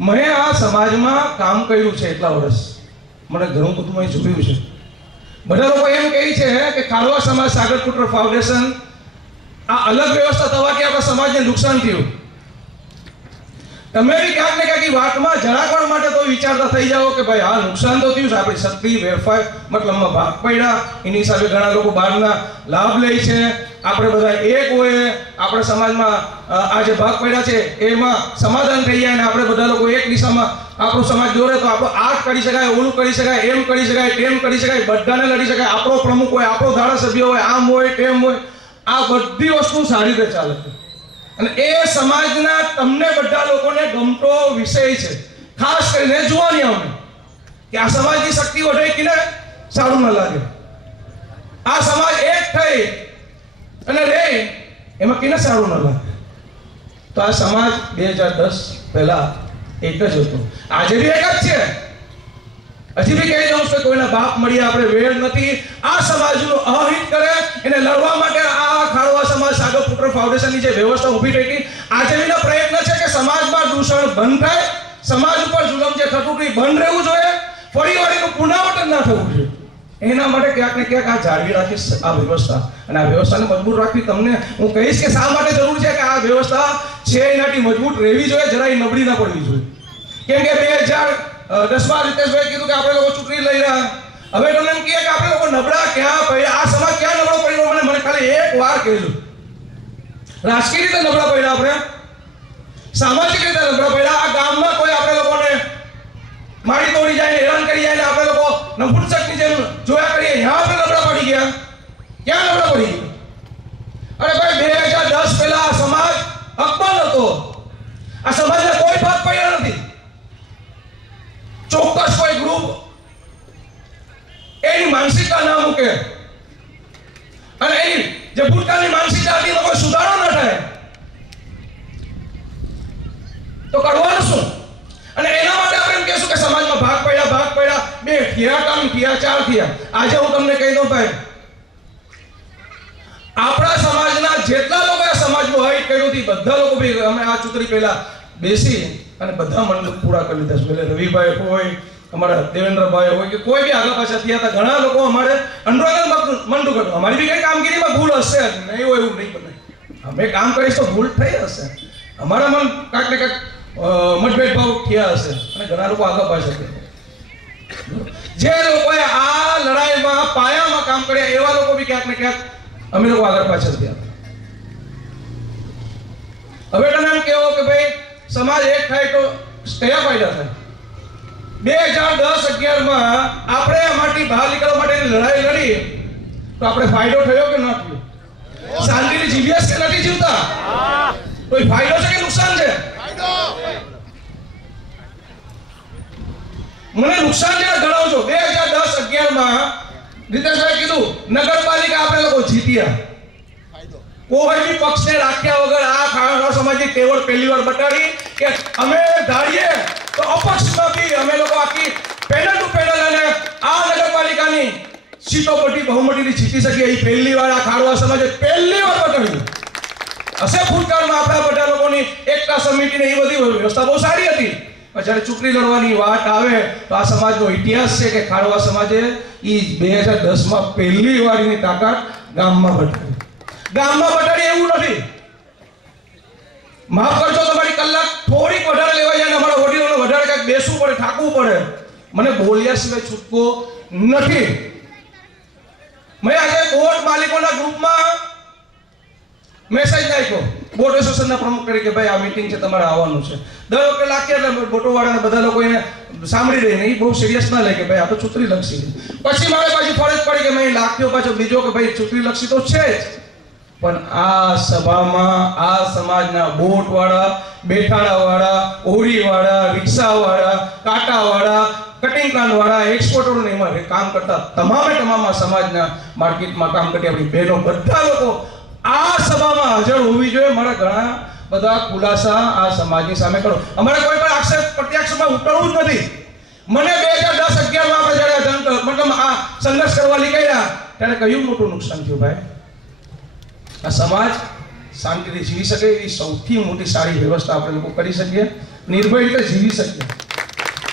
મેં આ સમાજમાં કામ કર્યું છે એટલા વર્ષ, મને ઘણું બધું મેં જોયું છે. બધા લોકો એમ કહે છે કે ખારવા સમાજ સાગરપુત્ર ફાઉન્ડેશન આ અલગ વ્યવસ્થા થવાથી આપણા સમાજને નુકસાન થયું. તમે બી ક્યાંક ને ક્યાંક વાતમાં જરાકણ માટે તો વિચારતા થઈ જાઓ કે ભાઈ આ નુકસાન તો થયું છે, આપણી શક્તિ વેરફાય મતલબમાં ભાગ પડ્યા, એની હિસાબે ઘણા લોકો બહારના લાભ લે છે. આપણે બધા એક હોય, આપણે સમાજમાં આ જે ભાગ પડ્યા છે એમાં સમાધાન થઈ જાય અને આપણે બધા લોકો એક દિશામાં આપણો સમાજ દોરે તો આપણો આ કરી શકાય, ઓલું કરી શકાય, એમ કરી શકાય, તેમ કરી શકાય, બધાને લડી શકાય. આપણો પ્રમુખ હોય, આપણો ધારાસભ્ય હોય, આમ હોય તેમ હોય, આ બધી વસ્તુ સારી રીતે ચાલે છે. અને એ સમાજના તમને બધા લોકોને ગમતો વિષય છે. ખાસ કરીને જોવાની અમને કે આ સમાજની શક્તિ વધે કે ને સારું ન લાગે. આ સમાજ એક થઈ અને રે એમાં કેને સારું ન લાગે. તો આ સમાજ 2010 પહેલા એક જ હતો, આજે બી એક જ છે. હજી બી કહી દઉં કે કોઈના બાપ મળી આપણે વેર નથી. આ સમાજનું અહિત કરે એને લડવા માટે આ ખારવા સમાજ સાગરપુત્ર ફાઉન્ડેશનની જે વ્યવસ્થા ઊભી થઈ હતી, આજે બીનો પ્રયત્ન છે કે સમાજમાં દૂષણ બંધ થાય, સમાજ ઉપર જુલમ જે થતું હતું બંધ રહેવું જોઈએ, ફરીવાર એનું પુનરાવર્તન ના થવું જોઈએ. એના માટે ક્યાંક ને ક્યાંક આ જાળવી રાખીશ આ વ્યવસ્થા, અને આ વ્યવસ્થાને મજબૂત રાખવી તમને હું કહીશ કે શા માટે જરૂર છે કે આ વ્યવસ્થા છે એનાથી મજબૂત રહેવી જોઈએ, જરાય નબળી ના પડવી જોઈએ. કેમ કે 2010માં રીતેશભાઈ કીધું કે આપણે લોકો ચૂંટણી લઈ રહ્યા. હવે તમને એમ કહે કે આપણે લોકો નબળા ક્યાં પડ્યા, આ સમાજ ક્યાં નબળો પડ્યો, મને ખાલી એક વાર કહેજો. રાજકીય રીતે નબળા પડ્યા આપણે, સામાજિક રીતે નબળા પડ્યા. આ ગામમાં કોઈ આપણે લોકોને મારી તોડી જાય, હેરાન કરી જાય, આપણે લોકો નપુંસકની જેમ જોયા કરીએ, ત્યાં આપણે નબળા પડી ગયા. ક્યાં નબળા પડી ગયા? અરે ભાઈ 2010 પહેલા આ સમાજ અકબંધ હતો. આ સમાજને કોઈ ભાગ પડ્યો નથી. ચોક્કસ કોઈ ગ્રુપ એની માનસિકતા ના મૂકે અને એની જે ભૂતકાળની માનસિકતા હતી તો કોઈ સુધારો ન થાય તો કરવાનું શું? અને એના માટે આપણે એમ કહેશું કે સમાજમાં ભાગ પડ્યા, બે થયા, કામ થયા, ચાર થયા. આજે હું તમને કહી દઉં ભાઈ, આપણા સમાજના જેટલા લોકો આ સમાજનું હાઈટ કર્યું હતી બધા લોકો ભી અમે આ ચૂંટણી પહેલા બેસી અને બધા મંડપ પૂરા કરી લીધા છે. એટલે રવિભાઈ હોય, અમારા દેવેન્દ્રભાઈ હોય કે કોઈ બી આગળ પાછા થયા હતા, ઘણા લોકો અમારે અંદરોઅંદર મંડુક હતું. અમારી બી કઈ કામગીરીમાં ભૂલ હશે, નહીં હોય એવું નહીં બને. અમે કામ કરીશ તો ભૂલ થઈ હશે, અમારા મન કાંઈક ને કાંઈક મતભેદ ભાવ થયા હશે અને ઘણા લોકો આગળ પાછળ થયા. જે લોકોએ આ લડાઈમાં પાયામાં કામ કર્યા એવા લોકો બી ક્યાંક ને ક્યાંક અમે લોકો આગળ પાછળ થયા. હવે તમે એમ કહો કે ભાઈ સમાજ એક થાય તો કયા ફાયદા થાય? 2010-11માં આપણે આમાંથી બહાર નીકળવા માટેની લડાઈ લડી તો આપણે ફાયદો થયો કે ન થયો? શાંતિથી જીવ્યા કે નથી જીવતા? કોઈ ફાયદો છે કે નુકસાન છે? મને નુકસાન જેને ગણાવજો. 2010-11માં રીતેશભાઈ કીધું નગરપાલિકા આપણે લોકો જીત્યા. કોઈ બી પક્ષને રાખ્યા વગર આ ખારવા સમાજની તેવડ પહેલી વાર બતાવી કે અમે ધારીએ તો અપક્ષમાં બી અમે લોકો આખી પેનલ ટુ પેનલ અને આ નગરપાલિકાની સીટો પરથી બહુમતીથી જીતી શકીએ. એ પહેલી વાર આ ખારવા સમાજે પહેલી વાર બતાવ્યું. હશે ભૂતકાળમાં આપણા બધા લોકોની એકતા સમિતિને એ બધી વ્યવસ્થા બહુ સારી હતી, પણ જ્યારે ચૂંટણી લડવાની વાત આવે તો આ સમાજનો ઇતિહાસ છે કે ખારવા સમાજે એ 2010માં પહેલી વાર એની તાકાત ગામમાં બતાવી. ગામમાં બટાડી એવું નથી. માફ કરજો, તમારી કલાક થોડીક વધારે લેવા જાય ને અમારા વડીલોને વધારે કાંઈક બેસવું પડે, થાકવું પડે. મને બોલ્યા સિવાય છૂટકો નથી. મેં આજે બોટ માલિકોના ગ્રુપમાં મેસેજ નાખ્યો બોટ એસોસિએશનના પ્રમુખ તરીકે, ભાઈ આ મીટિંગ છે, તમારે આવવાનું છે. દર વખતે લાગે એટલે બોટોવાળાને બધા લોકો એને સાંભળી રહે ને એ બહુ સિરિયસ ના લે કે ભાઈ આ તો ચૂંટણી લક્ષી. પછી મારે પાછી ફરજ પડી કે મેં લાખ્યો પાછો બીજો કે ભાઈ ચૂંટણી લક્ષી તો છે જ, પણ આ સભામાં આ સમાજના બોટવાળા, બેઠાડાવાળા, ઓરીવાળા, રિક્ષાવાળા, કાંટાવાળા, કટિંગ પ્લાન્ટવાળા, એક્સપોર્ટરોને એમાં કામ કરતા તમામ સમાજના માર્કેટમાં કામ કરતી આપણી બહેનો બધા લોકો આ સભામાં હાજર હોવી જોઈએ. મારા ઘણા બધા ખુલાસા આ સમાજની સામે કરો. અમારે કોઈ પણ આક્ષેપ પ્રત્યક્ષમાં ઉતરવું જ નથી. મને 2010-11માં આપણે જ્યારે મતલબ આ સંઘર્ષ કરવા નીકળ્યા ત્યારે કયું મોટું નુકસાન થયું ભાઈ? આ સમાજ શાંતિથી જીવી શકે એવી સૌથી મોટી સારી વ્યવસ્થા આપણે લોકો કરી શકીએ, નિર્ભય રીતે જીવી શકીએ.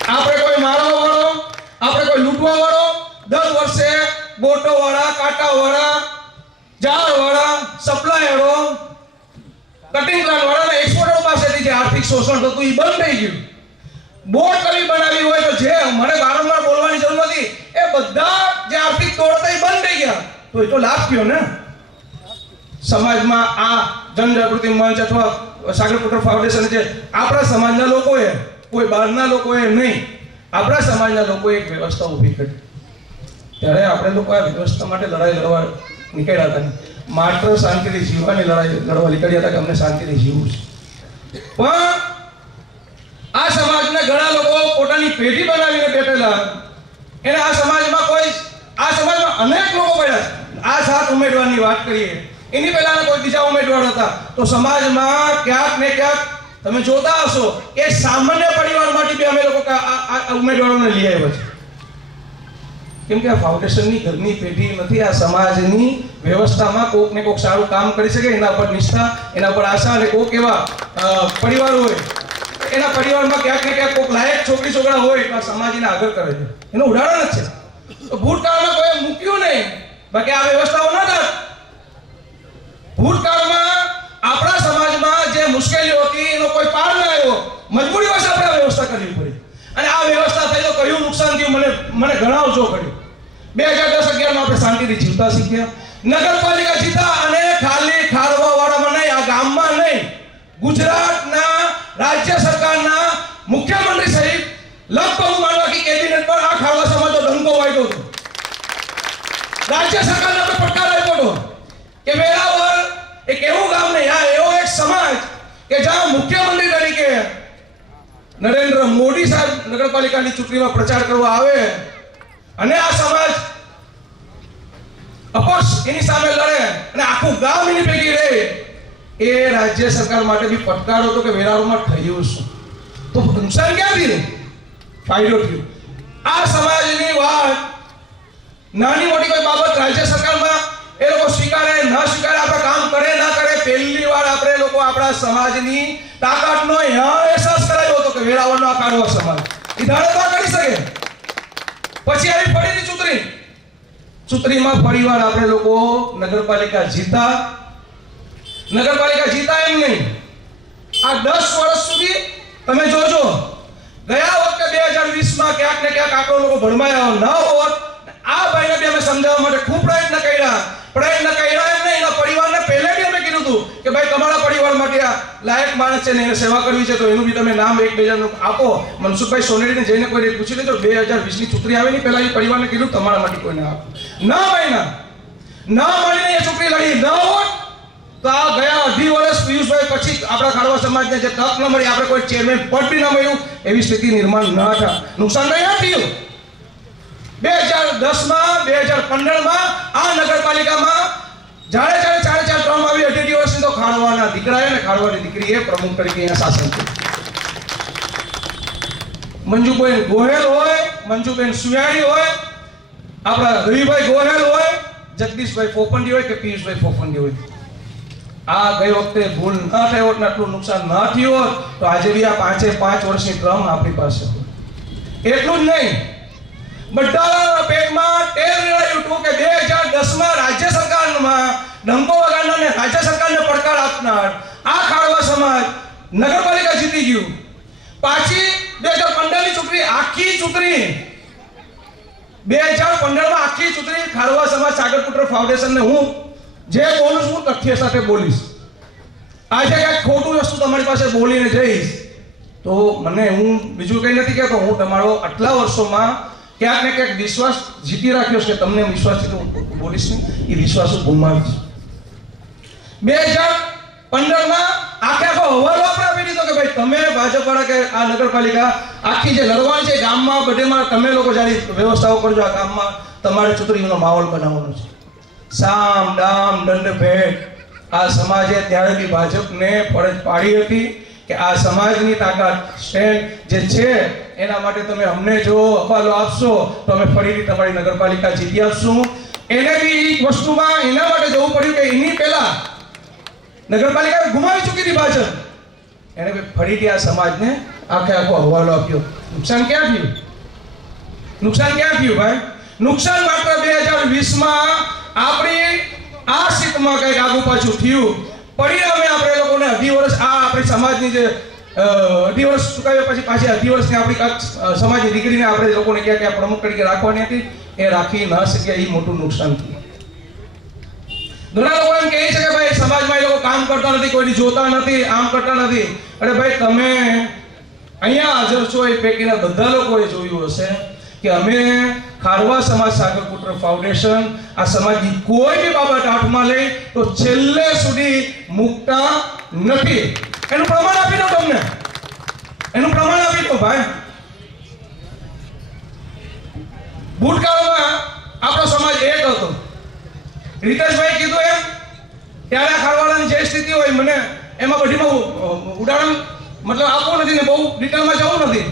આપણે કોઈ મારવા વાળો, આપણે કોઈ લૂંટવા વાળો, દર વર્ષે બોટો વાળા, કાંટા વાળા, જાળ વાળા, સપ્લાયરો, કટિંગ પ્લાન્ટ વાળા અને એક્સપોર્ટરો પાસેથી જે આર્થિક શોષણ થતું એ બંધ થઈ ગયું. બોટ કવી બનાવી હોય તો જે મને વારંવાર બોલવાની જરૂર નથી, એ બધા જે આર્થિક તોડતા એ બંધ થઈ ગયા. તો એ તો લાભ થયો ને સમાજમાં. આ જનજાગૃતિ મંચ અથવા સાગર પુત્ર ફાઉન્ડેશન જે આપણા સમાજના લોકોએ, કોઈ બહારના લોકોએ નહીં, આપણા સમાજના લોકોએ એક વ્યવસ્થા ઊભી કરી. ત્યારે આપણે લોકો આ વ્યવસ્થા માટે લડાઈ લડવા નીકળ્યા હતા. માત્ર શાંતિથી જીવવાની લડાઈ લડવા નીકળ્યા હતા કે અમને શાંતિથી જીવવું છે. પણ આ સમાજના ઘણા લોકો પોતાની પેઢી બનાવીને બેઠેલા, એને આ સમાજમાં અનેક લોકો પડ્યા. આ 7 ઉમેદવારની વાત કરીએ, એની પહેલા કોઈ બીજા ઉમેદવાર હતા, તો સમાજમાં ક્યાંક ને ક્યાંક તમે જોતા હશો કે સામાન્ય પરિવારમાંથી બી અમે લોકો આ ઉમેદવારોને લઈ આવ્યા છે. કેમ કે આ ફાઉન્ડેશનની ઘરની પેઢી નથી, આ સમાજની વ્યવસ્થામાં કોક ને કોક સારું કામ કરી શકે એના પર નિષ્ઠા, એના પર આશા, અને કોક એવા પરિવાર હોય એના પરિવારમાં ક્યાંક ને ક્યાંક કોક લાયક છોકરી છોકરા હોય તો આ સમાજને આગળ કરે છે. એનું ઉદાહરણ જ છે. તો ભૂતકાળમાં કોઈ મૂક્યું નહીં, બાકી આ વ્યવસ્થાઓ ન થાત. ભૂતકાળમાં આપણા સમાજમાં જે મુશ્કેલીઓ હતી એનો કોઈ પાર ન આવ્યો, મજબૂરી વશ આપણે આ વ્યવસ્થા કરવી પડી. અને આ વ્યવસ્થા થઈ તો કયું નુકસાન થયું મને ગણાવજો કર્યું. 2010-11માં આપણે શાંતિથી જીવતા શીખ્યા. નગરપાલિકા જીતા અને ખાલી ખારવા વાળામાં નહીં, આ ગામમાં નહીં, ગુજરાતના રાજ્ય સરકારના મુખ્યમંત્રી સહિત લગભગ માનવા કે કેબિનેટ પર આ ખારવા સમાજનો ડંકો વાગ્યો હતો. રાજ્ય સરકારને આપણે પડકાર આપ્યો હતો કે વેરાવળ એક એવું ગામ નહીં, આ એવો એક સમાજ કે જ્યાં મુખ્યમંત્રી તરીકે નરેન્દ્ર મોદી સાહેબ નગરપાલિકાની ચૂંટણીમાં પ્રચાર કરવા આવે અને આ સમાજ અપક્ષ એની સામે લડે અને આખું ગામ એની ભેગી રહે, એ રાજ્ય સરકાર માટે બી પડકાર હતો કે વેરાવળમાં થયું શું, તો નુકસાન ક્યાં થયું, ફાયદો થયો. આ સમાજની વાત નાની મોટી કોઈ બાબત રાજ્ય સરકારમાં એ લોકો સ્વીકારે ન સ્વીકારે, આપણે કામ કરે ના કરે, પહેલી વાર આપણે લોકો આપણા સમાજની તાકાતનો અહેસાસ કરાયો હતો કે વેરાવળનો આ કાઢવા સમાજ એ ધારણા કરી શકે. પછી આવી ફરીથી ચૂંટણીમાં ફરીવાર આપણે લોકો નગરપાલિકા જીતા એમ નહીં, આ 10 વર્ષ સુધી તમે જોજો, ગયા વખતે 2020માં ક્યાંક ને ક્યાંક આપણો લોકો ભણમાયા ન હોત. આ ભાઈને બી અમે સમજાવવા માટે ખૂબ પ્રયત્ન કર્યા એમ નહીં, એના પરિવારને પહેલેથી અમે કીધું હતું કે ભાઈ તમારા પરિવાર માટે આ લાયક માણસ છે ને એને સેવા કરવી છે, તો એનું બી તમે નામ 1-2 આપો. મનસુખભાઈ સોનેરીને જઈને કોઈને પૂછી લેજો, 2020ની ચૂંટણી આવે ને પહેલા એ પરિવારને કીધું તમારા માટે કોઈને આપો. ના માનીને એ ચૂંટણી લડી ન હોત તો આ ગયા 2.5 વર્ષ પિયુષભાઈ પછી આપણા ખારવા સમાજને જે તક ન મળી, આપણે કોઈ ચેરમેન પદ બી ન મળ્યું, એવી સ્થિતિ નિર્માણ ન થાય. નુકસાન નહીં થયું. 2010માં 2015માં આ નગરપાલિકામાં જાણે 4 ટર્મ આવી 18 વર્ષની, તો ખારવાના દીકરાએ અને ખારવાની દીકરીએ પ્રમુખ તરીકે અહીંયા શાસન કર્યું. મંજુબેન ગોહેલ હોય, મંજુબેન સુયાણી હોય, આપણા રવિભાઈ ગોહેલ હોય, જગદીશભાઈ ફોફંડી હોય કે પિયુષભાઈ ફોફંડી હોય, આ ગઈ વખતે ભૂલ ન થઈ હોત ને આટલું નુકસાન ન થયું હોત તો આજે બી આ 5 વર્ષની ટર્મ આપણી પાસે. એટલું જ નહીં, બધા પેટમાં ટેર રેડાયું હતું કે 2010માં રાજ્ય સરકારમાં ડંકો વગાડનાર અને રાજ્ય સરકારને પડકાર આપનાર આ ખારવા સમાજ નગરપાલિકા જીતી ગયું. પાછી 2015ની ચૂંટણી, આખી ચૂંટણી 2015માં આખી ચૂંટણી ખારવા સમાજ સાગર પુત્ર ફાઉન્ડેશનને હું જે બોલું છું તથ્ય સાથે બોલીશ. આજે ક્યાંક ખોટું વસ્તુ તમારી પાસે બોલીને જઈશ તો હું બીજું કંઈ નથી કહેતો, હું તમારો આટલા વર્ષોમાં ક્યાંક ને ક્યાંક વિશ્વાસ જીતી રાખ્યો છે, તમને વિશ્વાસથી હું બોલીશ નહીં, એ વિશ્વાસ હું ગુમાવીશ. 2015માં આખો હવાલો આપણે આપી દીધો કે ભાઈ તમે ભાજપવાળા કે આ નગરપાલિકા આખી જે લડવાની છે ગામમાં બધેમાં તમે લોકો જારી વ્યવસ્થાઓ કરજો, આ ગામમાં તમારે ચૂંટણીનો માહોલ બનાવવાનો છે. સામ દામ દંડ ભેટ આ સમાજે ત્યારે બી ભાજપને ફરજ પાડી હતી કે આ સમાજની તાકાત સ્ટેન્ડ જે છે એના માટે તમે અમને જો હવાલો આપશો તો અમે ફરીથી તમારી નગરપાલિકા જીતી આપશું. એને બી વસ્તુમાં એના માટે જવું પડ્યું કે એની પહેલા નગરપાલિકાએ ગુમાવી ચૂકી હતી ભાજપ. એને ફરીથી આ સમાજને આખે આખો હવાલો આપ્યો. નુકસાન ક્યાં થયું? નુકસાન ક્યાં થયું ભાઈ? નુકસાન માત્ર 2020માં આપણી આ સીટમાં કંઈક આગુ પાછું થયું. પરિણામે આપણે લોકોને 18 વર્ષ આ આપણી સમાજની જે 18 વર્ષ ચૂકાવ્યા પછી પાછી 18 વર્ષની આપણી સમાજની દીકરીને આપણે લોકોને ક્યાં પ્રમુખ તરીકે રાખવાની હતી એ રાખી ન શક્યા. એ મોટું નુકસાન થયું. ઘણા લોકો એમ કહે છે કે ભાઈ સમાજમાં એ લોકો કામ કરતા નથી, કોઈની જોતા નથી, આમ કરતા નથી. અરે ભાઈ, તમે અહીંયા હાજર છો એ પૈકીના બધા લોકોએ જોયું હશે કે અમે ખારવા સમાજ સાગરપુત્ર ફાઉન્ડેશન આ સમાજની કોઈ બી બાબત હાથમાં લઈ તો છેલ્લે સુધી મૂકતા નથી. એનું પ્રમાણ આપી દો તમને, એનું પ્રમાણ આપી દો ભાઈ. ભૂતકાળમાં આપણો સમાજ એક હતો. રીતેશભાઈ કીધું એમ ત્યારે ખારવાડાની જે સ્થિતિ હોય મને એમાં બધીમાં ઉદાહરણ મતલબ આપવું નથી ને બહુ ડિટેલમાં જવું નથી.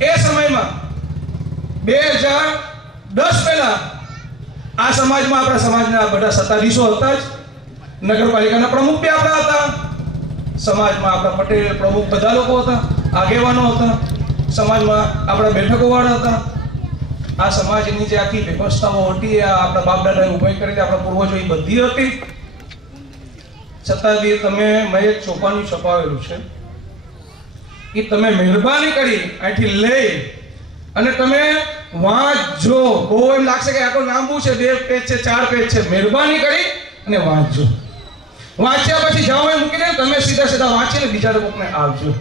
એ સમયમાં 2010 પહેલા આ સમાજમાં આપણા સમાજના બધા સત્તાધીશો હતા જ. નગરપાલિકાના પ્રમુખ બી આપણા હતા. સમાજમાં આપણા પટેલ પ્રમુખ બધા લોકો હતા, આગેવાનો હતા. સમાજમાં આપણા બેઠકોવાળા હતા. આ સમાજની જે આખી વ્યવસ્થાઓ હતી આપણા બાપ દાદાએ ઊભી કરીને આપણા પૂર્વજો એ બધી હતી. છતાં બી તમે મેં એક ચોપાનું છપાવેલું છે એ તમે મહેરબાની કરી અહીંથી લઈ અને તમે વાંચજો. બહુ એમ લાગશે કે આટલું લાંબુ છે, 2 પેજ છે, 4 પેજ છે. મહેરબાની કરી અને વાંચજો. વાંચ્યા પછી જાઓ એ મૂકીને તમે સીધા સીધા વાંચીને બીજા લોકોને આવજો.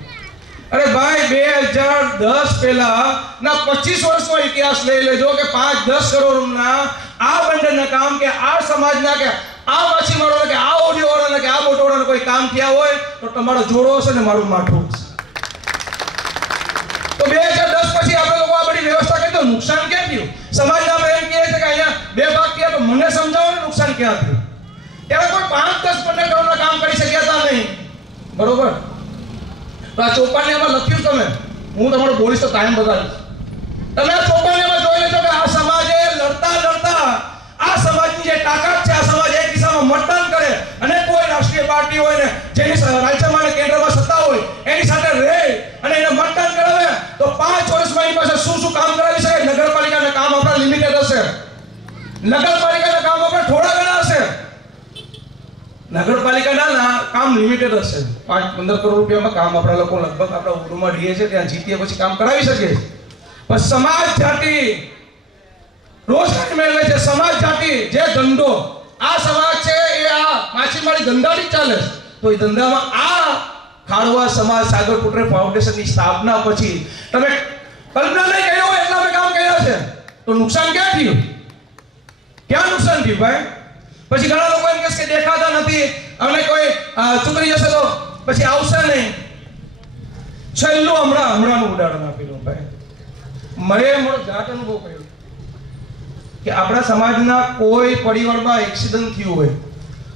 અરે ભાઈ, 2010 પહેલા ના 25 વર્ષનો ઇતિહાસ લઈ લેજો કે 5-10 કરોડના આ બંદરના કામ કે આ સમાજના કે આ માછીમારોના કે આ ઓડિયોવાળાના કે આ બોટવાળાના કોઈ કામ થયા હોય તો તમારો જોડો હશે ને મારું માઠું હશે. તો 2010 પછી આપણે લોકો આ બધી વ્યવસ્થા કરી તો નુકસાન ક્યાં થયું? સમાજના આપણે એમ કહે છે કે અહીંયા 2 ભાગ થયા તો મને સમજાવો ને નુકસાન ક્યાં થયું? ત્યારે કોઈ 5-10-15 કરોડના કામ કરી શક્યા હતા નહીં. બરોબર? તો આ ચોપાનીમાં લખ્યું તમે, હું તમારો બોલીશ તો ટાઈમ બગાડીશ. તમે આ ચોપાનીમાં જોઈ લેજો કે આ સમાજે લડતા આ સમાજની જે તાકાત છે, આ સમાજ એક દિશામાં મતદાન કરે અને કોઈ રાષ્ટ્રીય પાર્ટી હોય ને જેની રાજ્યમાં અને કેન્દ્રમાં સત્તા હોય એની સાથે રહે અને એને મતદાન કરાવે તો 5 વર્ષમાં એની પાસે શું કામ કરાવી શકે? નગરપાલિકાના કામ આપણા લિમિટેડ હશે. નગરપાલિકાના કામ આપણે થોડા ઘણા હશે. નગરપાલિકાના કામ લિમિટેડ હશે. 5-15 કરોડ રૂપિયામાં કામ આપણા લોકો લગભગ આપણા ઉડમાં રહીએ છે ત્યાં જીતીએ પછી કામ કરાવી શકીએ. પણ સમાજ જાતિ રોજગારી મેળવે છે. સમાજ જાતિ જે ધંધો આ સમાજ છે એ આ માછીમારી ધંધાથી ચાલે છે. તો એ ધંધામાં આ ખારવા સમાજ સાગરપુત્ર ફાઉન્ડેશનની સ્થાપના પછી તમે કલ્પના નહીં કર્યો હોય એટલા મેં કામ કર્યા છે. તો નુકસાન ક્યાં થયું? ક્યાં નુકસાન થયું ભાઈ? પછી ઘણા લોકો એમ કહે કે દેખાતા નથી અને કોઈ ચૂકરી જશે તો પછી આવશે નહીં. છેલ્લું હમણાંનું ઉદાહરણ આપેલું ભાઈ. મેં મારો જાત અનુભવ કર્યો કે આપણા સમાજના કોઈ પરિવારમાં એક્સિડન્ટ થયું હોય.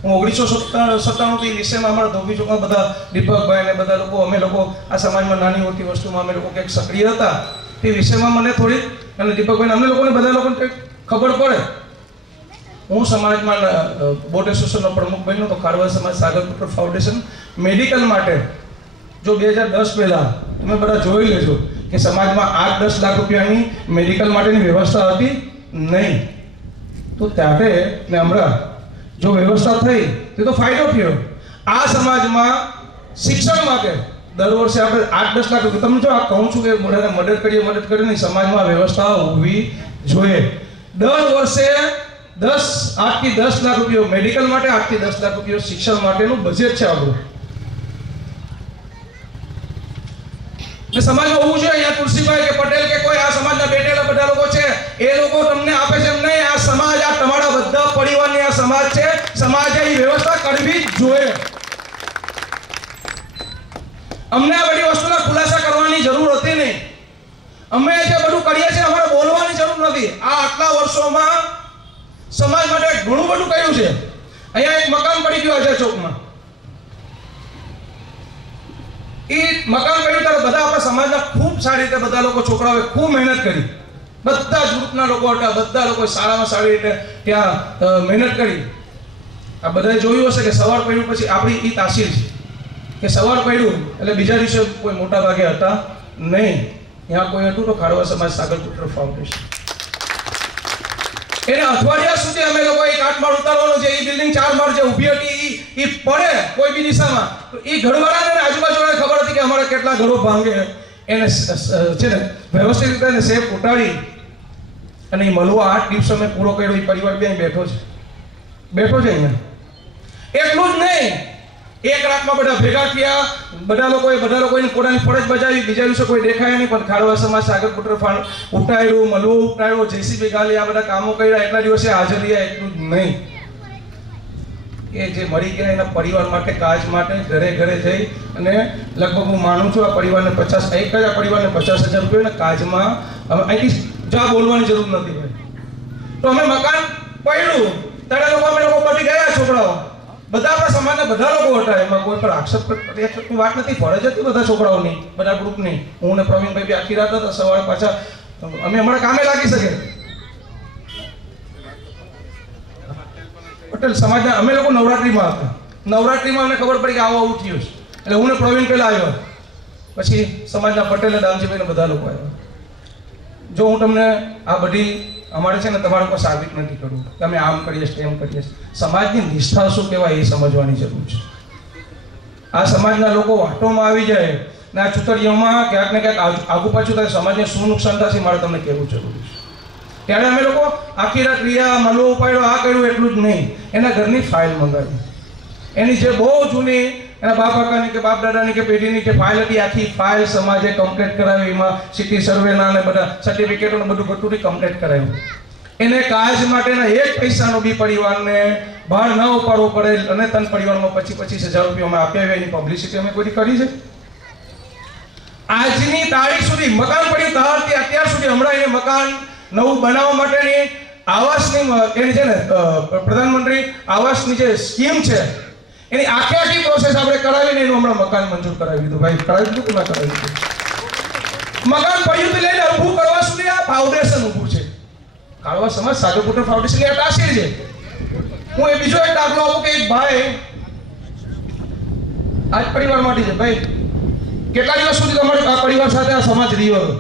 હું 1997 થી વિષયમાં અમારા ધોબી ચોકમાં બધા દીપકભાઈ ને બધા લોકો અમે લોકો આ સમાજમાં નાની મોટી વસ્તુમાં અમે લોકો કંઈક સક્રિય હતા. તે વિષયમાં મને થોડી અને દીપકભાઈ અમને લોકોને બધા લોકોને ખબર પડે. હું સમાજમાં બોટ એસોસિએશનનો પ્રમુખ બન્યો તો ખારવા સમાજ સાગરપુત્ર ફાઉન્ડેશન મેડિકલ માટે જો 2010 પહેલા તમે બધા જોઈ લેજો કે સમાજમાં 8-10 લાખ રૂપિયાની મેડિકલ માટેની વ્યવસ્થા હતી નહીં. તો ત્યારે ને હમણાં જો વ્યવસ્થા થઈ તો ફાયદો થયો. આ સમાજમાં શિક્ષણ માટે દર વર્ષે આપણે 8-10 લાખ રૂપિયા તમને જો આ કહું છું કે બધાને મદદ કરીને સમાજમાં વ્યવસ્થા હોવી જોઈએ. દર વર્ષે 8-10 લાખ રૂપિયા મેડિકલ માટે, 8-10 લાખ રૂપિયા શિક્ષણ માટેનું બજેટ છે આપણું. સમાજમાં હોવું જોઈએ. અહીંયા તુલસીભાઈ કે પટેલ કે કોઈ આ સમાજના બેઠેલા બધા લોકો છે એ લોકો તમને આપે છે એમ નહીં. આ સમાજ આ તમારા બધા પરિવારની આ સમાજ છે. સમાજે એ વ્યવસ્થા કરવી જ જોઈએ. અમને આ બધી વસ્તુના ખુલાસા કરવાની જરૂર હતી નહીં. અમે જે બધું કરીએ છીએ અમારે બોલવાની જરૂર નથી. આ આટલા વર્ષોમાં સમાજ માટે ઘણું બધું કર્યું છે. અહીંયા એક મકાન પડી ગયું અજય ચોકમાં. એ મકાન પડ્યું ત્યારે બધા આપણા સમાજના ખૂબ સારી રીતે બધા લોકો છોકરાઓએ ખૂબ મહેનત કરી. બધા જ ગ્રુપના લોકો હતા. બધા લોકો સારામાં સારી રીતે ત્યાં મહેનત કરી. આ બધાએ જોયું હશે કે સવાર પડ્યું પછી આપણી ઈ તાસીર છે કે સવાર પડ્યું એટલે બીજા દિવસે કોઈ મોટા ભાગે હતા નહીં. ત્યાં કોઈ હતું તો ખારવા સમાજ સાગરપુત્ર ફાઉન્ડેશન. એને અઠવાડિયા સુધી અમે લોકો એક 8 માળ ઉતારવાનો છે. એ બિલ્ડિંગ 4 માળ જે ઊભી હતી એ પડે કોઈ બી દિશામાં તો એ ઘરવાળાને આજુબાજુવાળાને ખબર હતી કે અમારા કેટલા ઘરો ભાંગે. એને છે ને વ્યવસ્થિત રીતે એને સેફ ઉતારી અને એ મળવા 8 દિવસો મેં પૂરો કર્યો. એ પરિવાર બી અહીં બેઠો છે અહીંયા. એટલું જ નહીં, એક રાતમાં બધા ભેગા થયા, બધા લોકોએ પોતાની ફરજ બજાવી. બીજા દિવસે કોઈ દેખાયા નહીં, પણ ખારવા સમાજ સાગરપુત્ર ઉટાડ્યું, મલવું ઉટાડ્યું, જેસીબી ગાલી, આ બધા કામો કર્યા. એટલા દિવસે હાજર રહ્યા. એટલું જ નહીં, એ જે મરી ગયા એના પરિવાર માટે, કાજ માટે ઘરે જઈ અને લગભગ હું માનું છું આ પરિવારને 50,000 રૂપિયા કાજમાં અહીંથી જા બોલવાની જરૂર નથી ભાઈ. તો અમે મકાન પડ્યું ત્યારે અમે લોકો બધી ગયા છોકરાઓ, બધા આપણા સમાજના બધા લોકો હતા. એમાં કોઈ પણ આક્ષેપની વાત નથી. ફરજ હતી બધા છોકરાઓની, બધા ગ્રુપની. હું ને પ્રવીણભાઈ બી આખી રાત હતા. સવારે પાછા અમે હમણાં કામે લાગી શકે. પટેલ સમાજના અમે લોકો નવરાત્રીમાં હતા. નવરાત્રીમાં અમને ખબર પડી કે આવું થયું છે એટલે હું ને પ્રવીણ પહેલા આવ્યો. પછી સમાજના પટેલ દામજીભાઈ ને બધા લોકો આવ્યા. જો હું તમને આ બધી અમારે છે ને તમારા ઉપર સાબિત નથી કરવું કે અમે આમ કરીએ તેમ કરીએ. સમાજની નિષ્ઠા શું કહેવાય એ સમજવાની જરૂર છે. આ સમાજના લોકો વાટોમાં આવી જાય ને આ ચૂંટણીઓમાં ક્યાંક ને ક્યાંક આગુ પાછું થાય, સમાજને શું નુકસાન થશે મારે તમને કહેવું જરૂરી છે. ત્યારે અમે લોકો આખી રાત રહ્યા, મલવો ઉપાડ્યો, આ કર્યું. એટલું જ નહીં, એના ઘરની ફાઇલ મંગાવી. એની જે બહુ જૂની એના બાપ કાકાની કે બાપ દાદાની કે પેઢીની જે ફાઇલ હતી, આખી ફાઇલ સમાજે કમ્પ્લીટ કરાવી. એમાં સિટી સર્વેના અને બધા સર્ટિફિકેટો બધું ગટુથી કમ્પ્લીટ કરાવ્યું. એને કાજ માટેના 1 પૈસાનો બી પરિવારને બહાર ન ઉપાડવો પડે. અને 3 પરિવારમાં 25,000 રૂપિયા અમે આપ્યા. એની પબ્લિસિટી અમે કોઈ કરી છે આજની તારીખ સુધી? મકાન પડ્યું ત્યારથી અત્યાર સુધી હમણાં એને મકાન નવું બનાવવા માટેની આવાસની એની છે ને પ્રધાનમંત્રી આવાસની જે સ્કીમ છે એની આખી પ્રોસેસ આપણે કરાવીને એનું હમણાં મકાન મંજૂર કરાવી દીધું. ભાઈ કરાવી દીધું કે ના કરાવી દીધું? મકાન પડ્યું થી લઈને ઊભું કરવા સુધી આ ફાઉન્ડેશન ઊભું છે. ખારવા સમાજ સાગરપુત્ર ફાઉન્ડેશન ની આ તાસીર છે. હું એ બીજો એક દાખલો આપું કે એક ભાઈ આજ પરિવાર માટે છે. ભાઈ કેટલા દિવસ સુધી તમારે આ પરિવાર સાથે આ સમાજ રહ્યો હતો?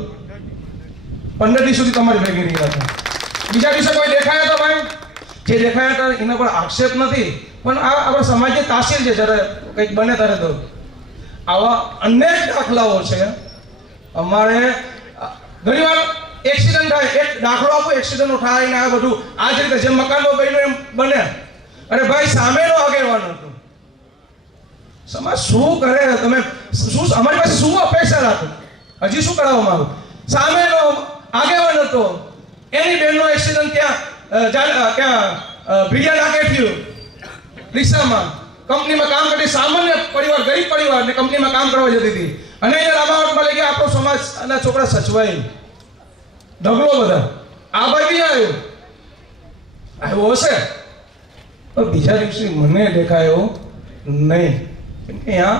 15 દિવસ સુધી તમારી ભેગી રહ્યા હતા. બીજા દિવસે કોઈ દેખાયા હતા? ભાઈ જે દેખાયા હતા એના પર આક્ષેપ નથી, પણ આ આપણા સમાજની તાસીર છે. જ્યારે કંઈક બને ત્યારે તો આવા અનેક દાખલાઓ છે. અમારે ઘણીવાર એક્સિડન્ટ થાય. એક દાખલો આપો, એક્સિડન્ટ થાય ને આ બધું આ જ રીતે જેમ મકાનો બન્યું એમ બને. અરે ભાઈ સામેનો આગેવાન હતો. સમાજ શું કરે? તમે શું અમારી પાસે શું અપેક્ષા રાખો? હજી શું કરાવવા માંગો? સામેનો આગેવાન હતો, એની બેનનો એક્સિડન્ટ ત્યાં ભીડિયા નાકે થયું રિક્ષામાં. કંપનીમાં કામ કરતી સામાન્ય પરિવાર, ગરીબ પરિવાર ને કંપનીમાં કામ કરવા જતી હતી અને એને રામાવટમાં લઈ ગયા. આપણો સમાજના છોકરા સચવાય ઢગલો બધા. આ ભાઈ બી આવ્યો હશે પણ બીજા દિવસે મને દેખાયો નહીં. કેમ કે અહીંયા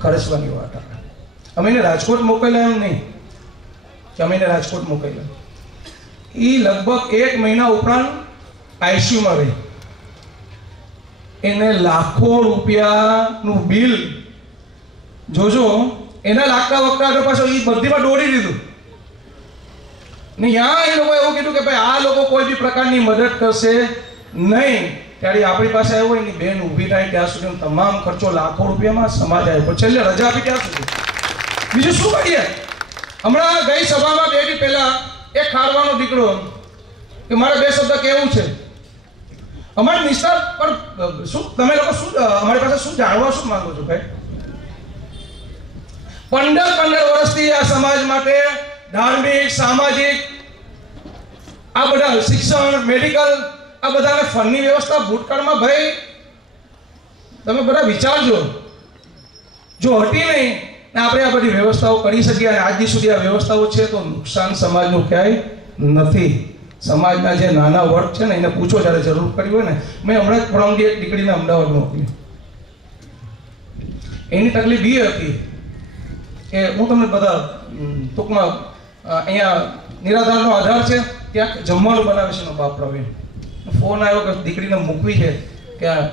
ખર્ચવાની વાત આવે. અમે એને રાજકોટ મોકલ્યા એમ નહીં કે અમે એને રાજકોટ મોકલ્યા. એ લગભગ 1 મહિના ઉપરાંત આઈસીયુમાં રહી. એને લાખો રૂપિયાનું બિલ જોજો. એના લાગતા વખતે પાછો એ બધીમાં દોડી દીધું ને ત્યાં એ લોકો એવું કીધું કે ભાઈ આ લોકો કોઈ બી પ્રકારની મદદ કરશે નહીં. ત્યારે આપણી પાસે આવ્યો, એની બેન ઊભી થાય ત્યાં સુધી તમામ ખર્ચો લાખો રૂપિયામાં સમાજ આવ્યો. છેલ્લે રજા આપી ત્યાં સુધી. બીજું શું કરીએ? હમણાં ગઈ સભામાં 2 દી પહેલા એક ખારવાનો દીકરો કે મારે 2 શબ્દ કેવું છે. અમારી નિષ્ઠા પર શું તમે લોકો શું અમારી પાસે શું જાણવા શું માંગો છો? ભાઈ 15 વર્ષથી આ સમાજ માટે ધાર્મિક, સામાજિક, આ બધા શિક્ષણ, મેડિકલ, આ બધાને ફંડની વ્યવસ્થા ભૂતકાળમાં ભાઈ તમે બધા વિચારજો. જો હતી નહીં ને આપણે આ બધી વ્યવસ્થાઓ કરી શકીએ અને આજ સુધી આ વ્યવસ્થાઓ છે તો નુકસાન સમાજનું ક્યાંય નથી. સમાજના જે નાના વર્ગ છે ને એને પૂછો જ્યારે જરૂર પડી હોય ને. મેં હમણાં જ પરમદી એક દીકરીને અમદાવાદ મોકલી. એની તકલીફ એ હતી કે હું તમને બધા ટૂંકમાં અહીંયા નિરાધારનો આધાર છે ત્યાં જમવાનું બનાવે છે એનો બાપ પ્રવીણ. ફોન આવ્યો કે દીકરીને મૂકવી છે ત્યાં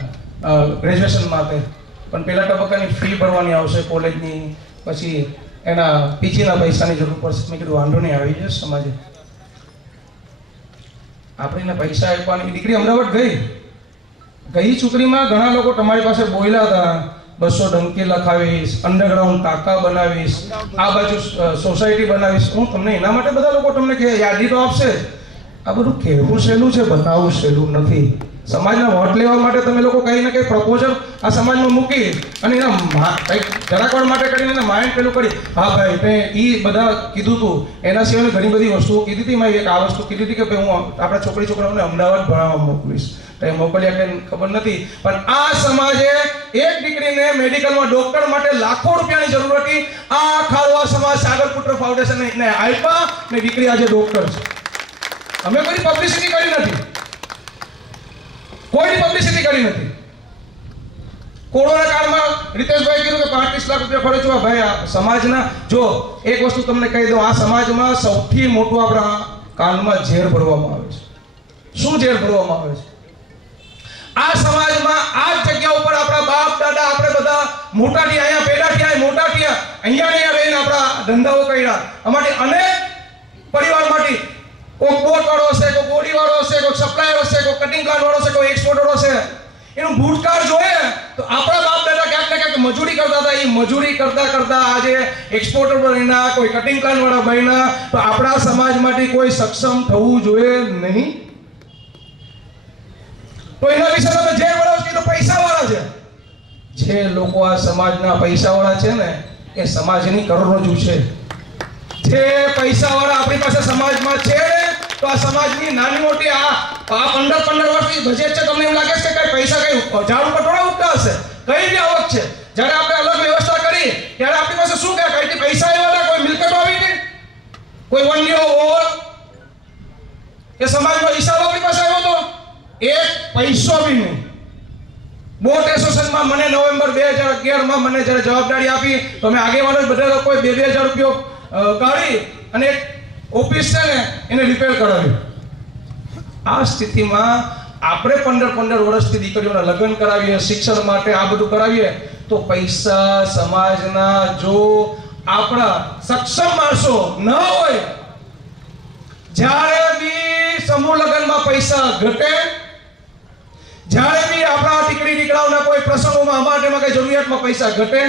ગ્રેજ્યુએશન માટે, પણ પહેલા તબક્કાની ફી ભરવાની આવશે કોલેજની, પછી એના પીજીના પૈસાની જરૂર પડશે. મેં કીધું વાંધો નહીં, આવી જશે સમાજે. આપણે એને પૈસા આપવાની દીકરી અમદાવાદ ગઈ ચૂંટણીમાં ઘણા લોકો તમારી પાસે બોલ્યા હતા, 200 ડંકી લખાવીશ, અંડરગ્રાઉન્ડ ટાંકા બનાવીશ, આ બાજુ સોસાયટી બનાવીશ. હું તમને એના માટે બધા લોકો તમને કહે યાદી તો આપશે. આ બધું કહેવું સહેલું છે, બનાવવું સહેલું નથી. સમાજના વોટ લેવા માટે તમે લોકો કંઈ ને કંઈ પ્રપોઝલ આ સમાજમાં મૂકી અને એના કંઈક જરાકવાર માટે કરીને એના માઇન્ડ પેલું કરી, હા ભાઈ મેં એ બધા કીધું હતું, એના સિવાય ઘણી બધી વસ્તુઓ કીધી હતી. મેં એક આ વસ્તુ કીધી હતી કે ભાઈ હું આપણા છોકરાઓને અમદાવાદ ભણાવવા મોકલીશ. એ મોકલ્યા કે ખબર નથી, પણ આ સમાજે એક દીકરીને મેડિકલમાં ડોક્ટર માટે લાખો રૂપિયાની જરૂર હતી. આ ખારવા સમાજ સાગરપુત્ર ફાઉન્ડેશનને આપ્યા ને દીકરી આજે ડોક્ટર છે. અમે કોઈ પબ્લિસિટી કરી નથી, કોઈ પબ્લિસિટી કરી નથી. કોરોના કાળમાં રીતેશભાઈ કીધું કે 35 લાખ રૂપિયા ખર્ચવા. ભાઈ આ સમાજના, જો એક વસ્તુ તમને કહી દઉં, આ સમાજમાં સૌથી મોટું આપણા કાનમાં ઝેર ભરવામાં આવે છે. શું ઝેર ભરવામાં આવે છે? આ સમાજમાં આ જગ્યા ઉપર આપણા બાપ દાદા આપણે બધા મોટા થયા, અહીંયા પેદા થયા, મોટા થયા, અહીંયા રહીને આપણા ધંધાઓ કર્યા. અમારી અનેક પરિવારમાંથી કોઈ બોટ વાળો હશે, કોઈ બોડી વાળો હશે, કોઈ સપ્લાયર હશે, કોઈ કટિંગ પ્લાન્ટ વાળો હશે, કોઈ એક્સપોર્ટર હશે. એનું ભૂતકાળ જોઈએ તો આપણા બાપ દાદા ક્યાંક ને ક્યાંક મજૂરી કરતા હતા. એ મજૂરી કરતા કરતા આજે એક્સપોર્ટર બન્યા, કોઈ કટિંગ પ્લાન્ટ વાળા બન્યા. તો આપણા સમાજમાંથી કોઈ સક્ષમ થવું જોઈએ નહીં. તો એના વિશે તમે જે બોલો છો તો પૈસા વાળા છે. જે લોકો આ સમાજના પૈસા વાળા છે ને, એ સમાજની કરોડરજ્જુ છે. જે પૈસા વાળા આપણી પાસે સમાજમાં છે તો આ સમાજની નાની મોટી આ 15 વર્ષની બજેટ છે. તમને એવું લાગે છે કે કઈ પૈસા કઈ ઝાડ ઉપર થોડા ઉગતા હશે? કઈ બી આવક છે. જ્યારે આપણે અલગ વ્યવસ્થા કરી ત્યારે આપણી પાસે શું કે કઈ પૈસા આવ્યા, કોઈ મિલકતો આવી ગઈ, કોઈ વન્ય ઓવર એ સમાજનો હિસાબ આપણી પાસે આવ્યો તો એક પૈસો બી નહીં. બોટ એસોસિએશનમાં મને નવેમ્બર 2011 મને જ્યારે જવાબદારી આપી તો અમે આગેવાનો બધા લોકોએ 2,000 રૂપિયા કાઢી અને એક ઓફિસ છે ને એને રિપેર કરાવી. આ સ્થિતિમાં આપણે 15 વર્ષથી દીકરીઓના લગ્ન કરાવીએ, શિક્ષણ માટે આ બધું કરાવીએ, તો પૈસા સમાજના જો આપણા સક્ષમ માણસો ન હોય, જ્યારે બી સમૂહ લગ્નમાં પૈસા ઘટે, જ્યારે બી આપણા દીકરી દીકરાઓના કોઈ પ્રસંગોમાં અમારામાં કઈ જરૂરિયાતમાં પૈસા ઘટે,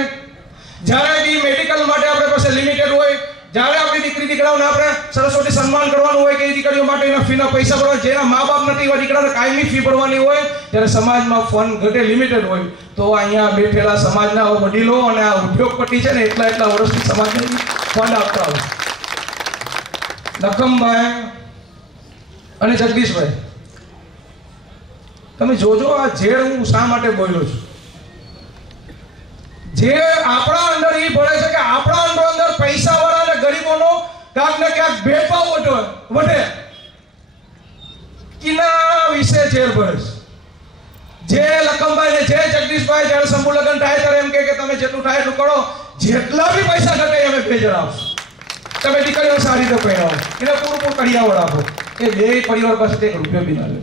જ્યારે બી મેડિકલ માટે આપણે પાસે લિમિટેડ હોય, જ્યારે આપણી દીકરી દીકરાઓને આપણે સરસ્વતી સન્માન કરવાનું હોય કે એ દીકરીઓ માટે એના ફીના પૈસા ભરવા, જેના મા બાપ નથી એવા દીકરાને કાયમી ફી ભરવાની હોય, જ્યારે સમાજમાં ફંડ ઘટે, લિમિટેડ હોય, તો અહીંયા બેઠેલા સમાજના વડીલો અને આ ઉદ્યોગપતિ છે ને એટલા વર્ષથી સમાજને ફંડ આપતા હોય. લખમભાઈ અને જગદીશભાઈ, તમે જોજો આ ઝેર હું શા માટે બોલ્યો છું. જે આપણા અંદર એ ભળે છે કે આપણા અંદર પૈસા વાળા અને ગરીબોનો ક્યાંક ને ક્યાંક ભેદભાવ વધે. કિના વિશે ઝેર ભળે છે. જે લખમભાઈ ને જે જગદીશભાઈ જ્યારે સમૂહ લગ્ન થાય ત્યારે એમ કે તમે જેટલું થાય એટલું કરો, જેટલા બી પૈસા ઘટે અમે ભેજર આવશું, તમે દીકરીઓ સારી રીતે પહેરાવો, એને પૂરું કડિયાવડ આપો. એ બે પરિવાર પાસે 1 રૂપિયો બી ના લે.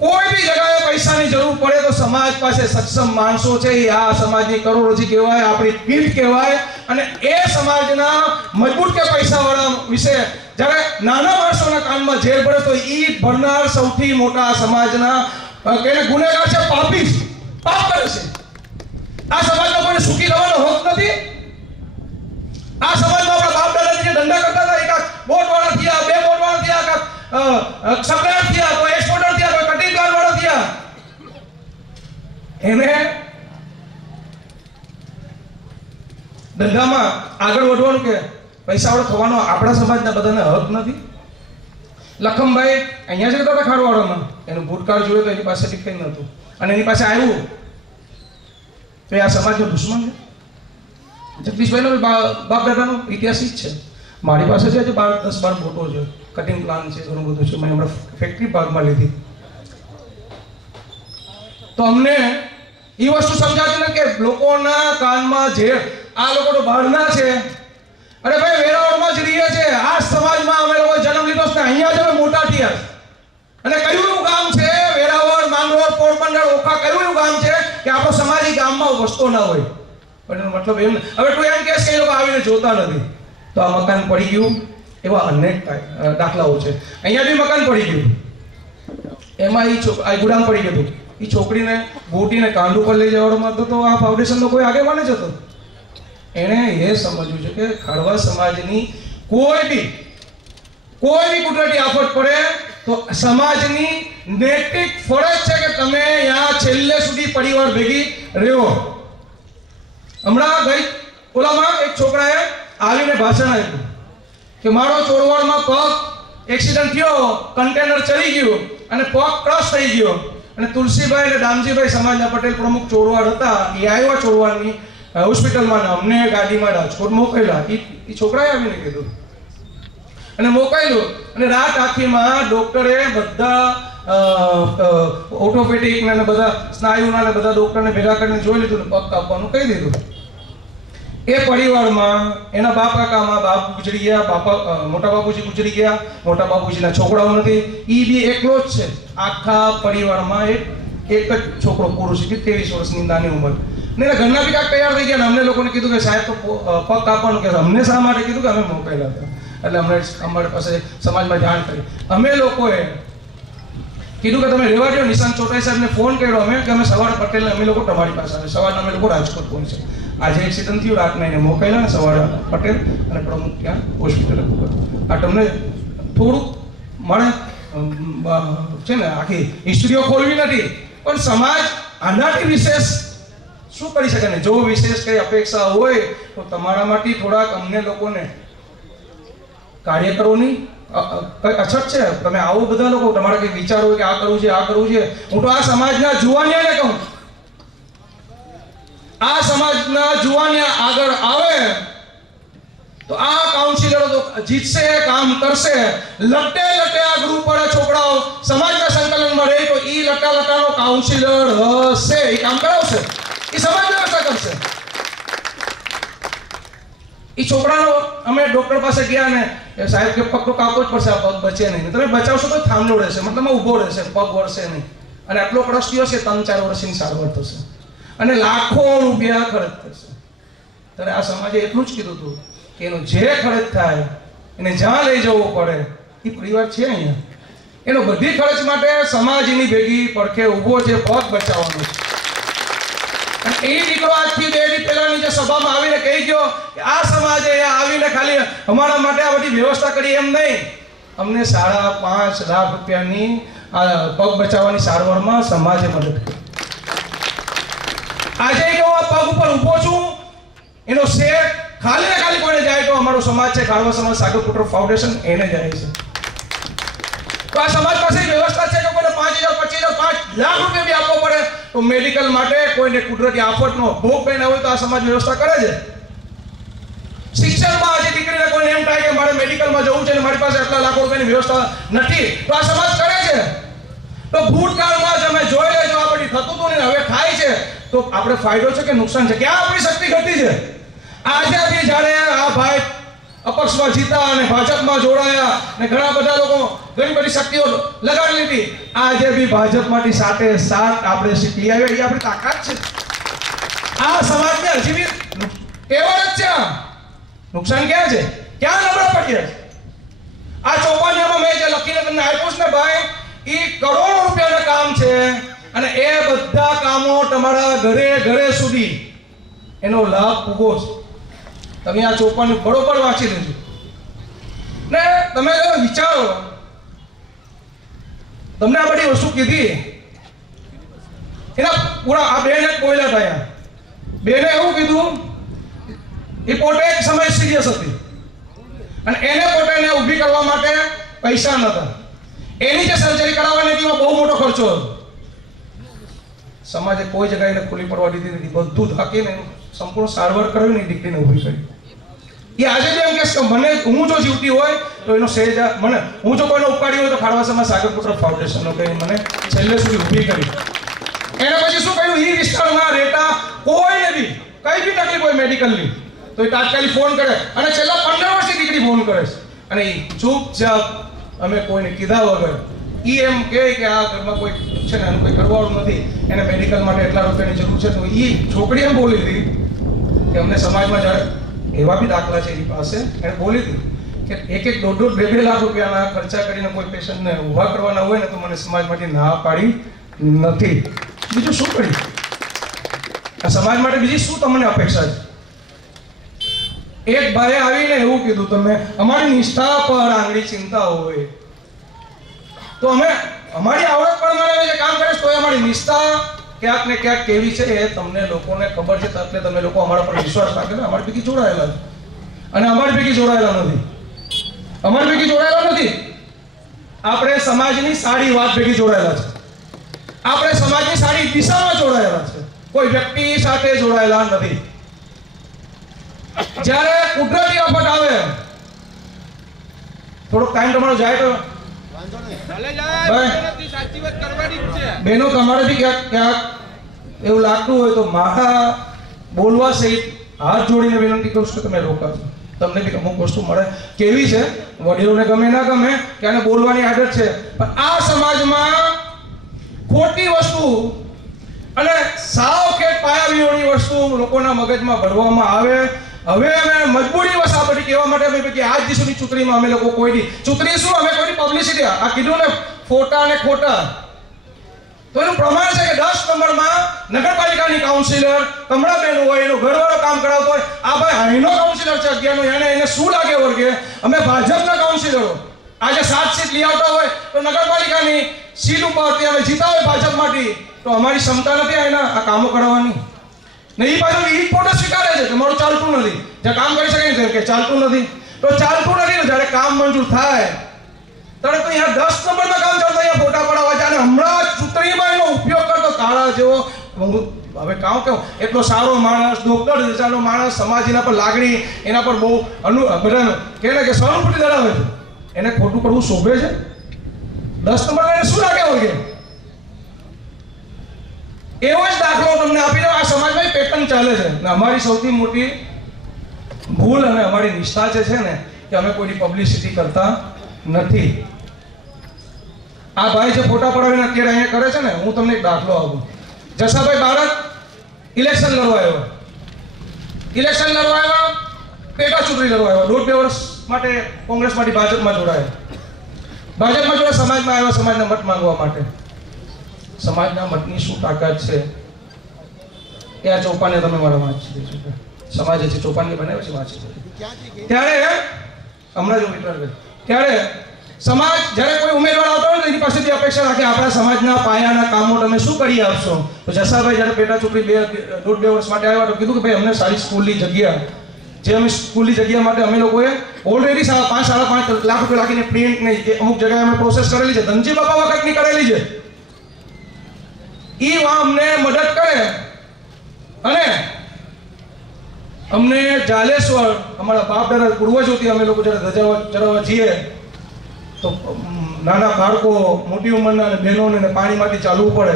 કોઈ બી જગ્યાએ પૈસાની જરૂર પડે તો સમાજ પાસે સક્ષમ માણસો છે. એ આ સમાજની કરોડરજ્જુ કહેવાય, આપણી પીઠ કહેવાય. અને એ સમાજના મજબૂત કે પૈસાવાળા વિશે જ્યારે નાના માણસોના કાનમાં ઝેર પડે તો એ ભરનાર સૌથી મોટા સમાજના કે ગુનેગાર છે, પાપી, પાપ કરે છે. આ સમાજમાં કોઈને સુખી રહેવાનો હક નથી. આ સમાજમાં આપણા બાપ દાદા જે ધંધા કરતા હતા, એક બોટ વાળા થયા, 2 બોટ વાળા થયા, સપ્લાયર થયા, કોઈ એક્સપોર્ટર થયા, કોઈ કટિંગ પ્લાન્ટ વાળા થયા. એને ધંધામાં આગળ વધવાનું કે પૈસા વાળો થવાનો આપણા સમાજના બધાને હક નથી. લખમભાઈ અહીંયા જ રહેતા હતા ખારવાડામાં, એનું ભૂતકાળ જોયું તો એની પાસેથી કંઈ નહોતું અને એની પાસે આવ્યું તો એ આ સમાજનો દુશ્મન છે. જગદીશભાઈનો બાપ દાદાનો ઇતિહાસ જ છે. મારી પાસે છે 10-12 બોટો છે, કટિંગ પ્લાન છે, ઘણું બધું છે. મેં હમણાં ફેક્ટરી ભાગમાં લીધી તો અમને એ વસ્તુ સમજાતી ને કે લોકોના કાનમાં ઝેર, આ લોકો તો બહારના છે. અરે ભાઈ વેરાવળમાં જ રહીએ છે, આ સમાજમાં અમે લોકો જન્મ લીધો છે, અહીંયા જ અમે મોટા થયા. અને કયું ગામ છે વેરાવળ, માંગરોળ, પોર પોરબંદર ઓખા કયું એવું ગામ છે કે આપણો સમાજ એ ગામમાં વસતો ના હોય? પણ એનો મતલબ એમ હવે તું એમ કહેશ કે એ લોકો આવીને જોતા નથી. તો આ મકાન પડી ગયું એવા અનેક દાખલાઓ છે. અહીંયા બી મકાન પડી ગયું, એમાં આ ગુડામ પડી ગયું. એ છોકરીને ગોટીને કાંડ ઉપર લઈ જવામાં તો આ ફાઉન્ડેશનનો કોઈ આગેવાન જ હતો. એણે એ સમજવું છે કે ખારવા સમાજની કોઈ બી કુદરતી આફત પડે તો સમાજની નૈતિક ફરજ છે કે તમે અહીંયા છેલ્લે સુધી પરિવાર ભેગી રહ્યો. હમણાં ગઈ ઓલામાં એક છોકરાએ આવીને ભાષણ આપ્યું કે મારો ચોરવાડમાં પગ એક્સિડન્ટ થયો, કન્ટેનર ચડી ગયું અને પગ ક્રશ થઈ ગયો. અને તુલસીભાઈ અને દામજીભાઈ સમાજના પટેલ પ્રમુખ ચોરવાડ હતા, એ આવ્યા ચોરવાડની હોસ્પિટલમાં, અમને ગાડીમાં રાજકોટ મોકલ્યા. એ છોકરાએ આવીને કીધું અને મોકલ્યું. અને રાત આખીમાં ડોક્ટરે બધા ઓર્થોપેડિક ને બધા સ્નાયુના ને બધા ડોક્ટરને ભેગા કરીને જોઈ લીધું ને પગ કાપવાનું કહી દીધું. એ પરિવારમાં એના બાપ કાકામાં બાપ ગુજરી ગયા, મોટા બાપુજી ગુજરી ગયા, મોટા બાપુજીના છોકરાઓ નથી, એ બી એકલો જ છે. આખા પરિવારમાં એક જ છોકરો પુરુષ છે, 23 વર્ષની નાની ઉંમર. ને એના ઘરના બી કાંઈક તૈયાર થઈ ગયા ને અમને લોકોને કીધું કે સાહેબ તો પગ કાપવાનું કે અમને શા માટે કીધું કે અમે મોકલેલા હતા. એટલે અમને અમારી પાસે સમાજમાં જાણ કરી. અમે લોકોએ કીધું કે તમે રહેવા દો. નિશાંત ચોટાઈ સાહેબને ફોન કર્યો અમે કે અમે સવારે પટેલને અમે લોકો તમારી પાસે આવે, સવારના અમે લોકો રાજકોટ પહોંચે. આજે એક્સિડન્ટ થયું, રાતના એને મોકલ્યા ને સવારે પટેલ અને પ્રમુખ ત્યાં હોસ્પિટલે પૂર્યા. આ તમને થોડુંક મળે છે ને, આખી હિસ્ટ્રીઓ ખોલવી નથી, પણ સમાજ આનાથી વિશેષ શું કરી શકે ને? જો વિશેષ કઈ અપેક્ષા હોય તો તમારા માટે થોડાક અમને લોકોને કાર્યકરોની કઈ અછત છે. તમે આવો બધા લોકો તમારા કઈ વિચાર હોય કે આ કરવું છે, આ કરવું છે. હું તો આ સમાજના જુવાનિયાને કહું, આ સમાજના જુવાનિયા આગળ આવે તો આ કાઉન્સિલરો તો જીતશે, કામ કરશે. લટે આ ગ્રુપ વાળા છોકરાઓ સમાજના સંકલનમાં રહે તો ઈ લટાનો કાઉન્સિલર હશે, એ કામ કરાવશે, એ સમાજ વ્યવસ્થા કરશે. એ છોકરાનો અમે ડોક્ટર પાસે ગયા ને સાહેબ કે પગ તો કાપવો જ પડશે, આ પગ બચે નહીં. તમે બચાવશો તો થાંભલો રહેશે, મતલબ ઊભો રહેશે, પગ વળશે નહીં. અને આટલો ખર્ચ થયો છે, 3-4 વર્ષની સારવાર થશે અને લાખો રૂપિયા ખર્ચ થશે. ત્યારે આ સમાજે એટલું જ કીધું હતું કે એનો જે ખર્ચ થાય એને જ્યાં લઈ જવો પડે, એ પરિવાર છે અહીંયા, એનો બધી ખર્ચ માટે સમાજ એની ભેગી પડખે ઊભો છે, પગ બચાવવાનો છે. અને એ દીકરો આજથી 2 દિવસ પહેલાની જે સભામાં આવીને કહી ગયો કે આ સમાજે આવીને ખાલી અમારા માટે આ બધી વ્યવસ્થા કરી એમ નહીં, અમને 5.5 લાખ રૂપિયાની પગ બચાવવાની સારવારમાં સમાજે મદદ કરી. આજે હું આ પગ ઉપર ઊભો છું, એનો શેર ખાલી ને ખાલી કોઈને જાય તો અમારો સમાજ છે, ખારવા સમાજ સાગરપુત્ર ફાઉન્ડેશન, એને જાય છે. તો આ સમાજ પાસે વ્યવસ્થા છે કે કોઈને 5,000, 25,000, 5 લાખ રૂપિયા બી આપવો પડે તો મેડિકલ માટે કોઈને કુદરતી આફતનો ભોગ બન્યા હોય તો આ સમાજ વ્યવસ્થા કરે છે. શિક્ષણમાં આજે દીકરીને કોઈને એમ થાય કે મારે મેડિકલમાં જવું છે અને મારી પાસે આટલા લાખ રૂપિયાની વ્યવસ્થા નથી તો આ સમાજ કરે છે. તો ભૂતકાળમાં જ અમે જોઈ લેજો આ બધી થતું હતું ને હવે થાય છે તો આપણે ફાયદો છે કે નુકસાન છે? ક્યાં આપણી શક્તિ ઘટી છે? આજે બી જાણે આ ભાઈ અપક્ષમાં જીતા અને ભાજપમાં જોડાયા ને ઘણા બધા લોકો ઘણી બધી શક્તિઓ લગાડી લીધી, આજે બી ભાજપમાંથી 7 આપણે સીટ લઈ આવ્યા, એ આપણી તાકાત છે. આ સમાજને હજી બી કેવળ જ છે, નુકસાન ક્યાં છે? ક્યાં નબળા પડ્યા છે? આ ચોપાનિયામાં મેં જે લખીને તમને આપ્યું છે ને ભાઈ, એ કરોડો રૂપિયાના કામ છે અને એ બધા કામો તમારા ઘરે સુધી એનો લાભ ઉભો છે. તમે આ ચોપાની બરોબર વાંચી લેજો ને તમે વિચારો, તમને આ બધી વસ્તુ કીધી એના પૂરા આ બેને બોલ્યા થયા. બેને એવું કીધું, એ પોતે એક સમય સિરિયસ હતી અને એને પોતાને ઊભી કરવા માટે પૈસા નહોતા. એની જે સર્જરી કરાવવાની હતી એમાં બહુ મોટો ખર્ચો હતો. સમાજે કોઈ જગ્યાએ એને ખુલ્લી પડવા દીધી નથી, બધું થાકીને સંપૂર્ણ સારવાર કરાવીને દીકરીને ઊભી કરી. એ આજે જો એમ કે મને હું જો જીવતી હોય તો એનો સહેજ મને હું જો કોઈને ઉપકારી હોય તો ખારવા સમાજ સાગરપુત્ર ફાઉન્ડેશનનો કહી મને છેલ્લે સુધી ઊભી કરી. એને પછી શું કહ્યું, એ વિસ્તારમાં રહેતા કોઈને બી કઈ બી તકલીફ હોય મેડિકલની તો એ તાત્કાલિક ફોન કરે અને છેલ્લા 15 વર્ષથી દીકરી ફોન કરે છે અને એ ચૂપચાપ અમે કોઈને કીધા વગર ઈ એમ કહે કે આ ઘરમાં કોઈ છે ને કોઈ કરવાવાળું નથી, એને મેડિકલ માટે એટલા રૂપિયાની જરૂર છે, તો ઈ છોકરી એમ બોલી હતી કે અમને સમાજમાં જ્યારે એવા બી દાખલા છે એની પાસે, એને બોલી હતી કે એક દોઢ બે લાખ રૂપિયાના ખર્ચા કરીને કોઈ પેશન્ટને ઊભા કરવાના હોય ને તો મને સમાજમાંથી ના પાડી નથી. બીજું શું કરી આ સમાજ માટે બીજી શું તમને અપેક્ષા છે? એક ભાઈએ આવીને એવું કીધું, તમે અમારી નિષ્ઠા પર આંગળી ચિંતા હોય તો અમે અમારી આવડત પણ મારે જે કામ કરે તો અમારી નિષ્ઠા ક્યાંક ને ક્યાંક કેવી છે એ તમને લોકોને ખબર છે, એટલે તમે લોકો અમારા પર વિશ્વાસ રાખે ને અમારી પૈકી જોડાયેલા છે. અને અમારી પૈકી જોડાયેલા નથી, અમારી પૈકી જોડાયેલા નથી. આપણે સમાજની સારી વાત ભેગી જોડાયેલા છે, આપણે સમાજની સારી દિશામાં જોડાયેલા છે, કોઈ વ્યક્તિ સાથે જોડાયેલા નથી. જ્યારે કુદરતી આફત આવે, થોડોક ટાઈમ તમારો જાય તો બહેનો તમારે બી ક્યાંક એવું લાગતું હોય તો મારા બોલવા સહિત હાથ જોડીને વિનંતી કરું છું કે તમે રોકાજો. તમને બી અમુક વસ્તુ મળે કેવી છે, વડીલોને ગમે ના ગમે કે આને બોલવાની આદત છે, પણ આ સમાજમાં ખોટી વસ્તુ અને સાવ કે પાયાવિહોણી વસ્તુ લોકોના મગજમાં ભરવામાં આવે. હવે અમે મજબૂરી વસ આ બધી કહેવા માટે અમે કે આજ દિવસની ચૂંટણીમાં અમે લોકો કોઈની ચૂંટણી શું, અમે કોઈની પબ્લિસિટી આ કીધું ને ફોટા અને ખોટા, તો એનું પ્રમાણ છે કે 10 નંબરમાં નગરપાલિકાની કાઉન્સિલર કમળાબેન હોય, એનો ઘરવાળો કામ કરાવતો હોય, આ ભાઈ અહીંનો કાઉન્સિલર છે 11નો, એને શું લાગે વર્ગે અમે ભાજપના કાઉન્સિલરો આજે 7 સીટ લઈ આવતા હોય તો નગરપાલિકાની સીટ ઉપરથી અમે જીતા હોય ભાજપમાંથી, તો અમારી ક્ષમતા નથી એના આ કામો કરાવવાની. ને એ બાજુ ઈ પોતે સ્વીકારે છે કે મારું ચાલતું નથી, જે કામ કરી શકે છે કે ચાલતું નથી, તો ચાલતું નથી ને જ્યારે કામ મંજૂર થાય ત્યારે તો અહીંયા 10 નંબરના કામ ચાલતા અહીંયા ફોટા પડાવવા છે. અને હમણાં ચૂંટણીમાં એનો ઉપયોગ કરતો તારા જેવો હવે કામ કેવું એટલો સારો માણસ, ડોક્ટર દર્જાનો માણસ, સમાજ એના પર લાગણી, એના પર બહુ બધા કહે ને કે સહાનુભૂતિ ધરાવે છે, એને ખોટું કરવું શોભે છે? 10 નંબર એને શું લાગે હોય કે એવો જ દાખલો તમને આપી દો. આ સમાજમાં પેટર્ન ચાલે છે ને અમારી સૌથી મોટી ભૂલ અને અમારી નિષ્ઠા છે ને કે અમે કોઈની પબ્લિસિટી કરતા નથી. આ ભાઈ જે ફોટા પડાવીને અત્યારે અહીંયા કરે છે ને, હું તમને એક દાખલો આપું. જસાભાઈ બારડ ઇલેક્શન લડવા આવ્યો, પેટા ચૂંટણી લડવા આવ્યો, 1.5-2 વર્ષ માટે કોંગ્રેસમાંથી ભાજપમાં જોડાયા, ભાજપમાં જોડે સમાજમાં આવ્યો સમાજના મત માંગવા માટે. સમાજના મતની શું તાકાત છે એ આ ચોપાને તમે મારા વાંચી દેજો. સમાજે જે ચોપાની બનાવે છે વાંચી દેજો. ત્યારે હમણાં જો વિચાર કરે ત્યારે સમાજ જ્યારે કોઈ ઉમેદવાર આવતો હોય તો એની પાસેથી અપેક્ષા રાખે આપણા સમાજના પાયાના કામો તમે શું કરી આપશો. તો જસાભાઈ જ્યારે પેટા ચૂંટણી 1.5-2 વર્ષ માટે આવ્યા તો કીધું કે ભાઈ અમને સારી સ્કૂલની જગ્યા, જે અમે સ્કૂલની જગ્યા માટે અમે લોકોએ ઓલરેડી 5.5 લાખ રૂપિયા લાગીને પ્રિન્ટ ને અમુક જગ્યાએ અમે પ્રોસેસ કરેલી છે, ધનજી બાપા વખતની કરેલી છે. ઈ અમને મદદ કરે અને અમને જાલેશ્વર અમારા બાપ દાદા પૂર્વજોથી અમે લોકો જ્યારે ધજા ચડાવવા જઈએ તો નાના બાળકો, મોટી ઉંમરના બહેનોને પાણીમાંથી ચાલવું પડે.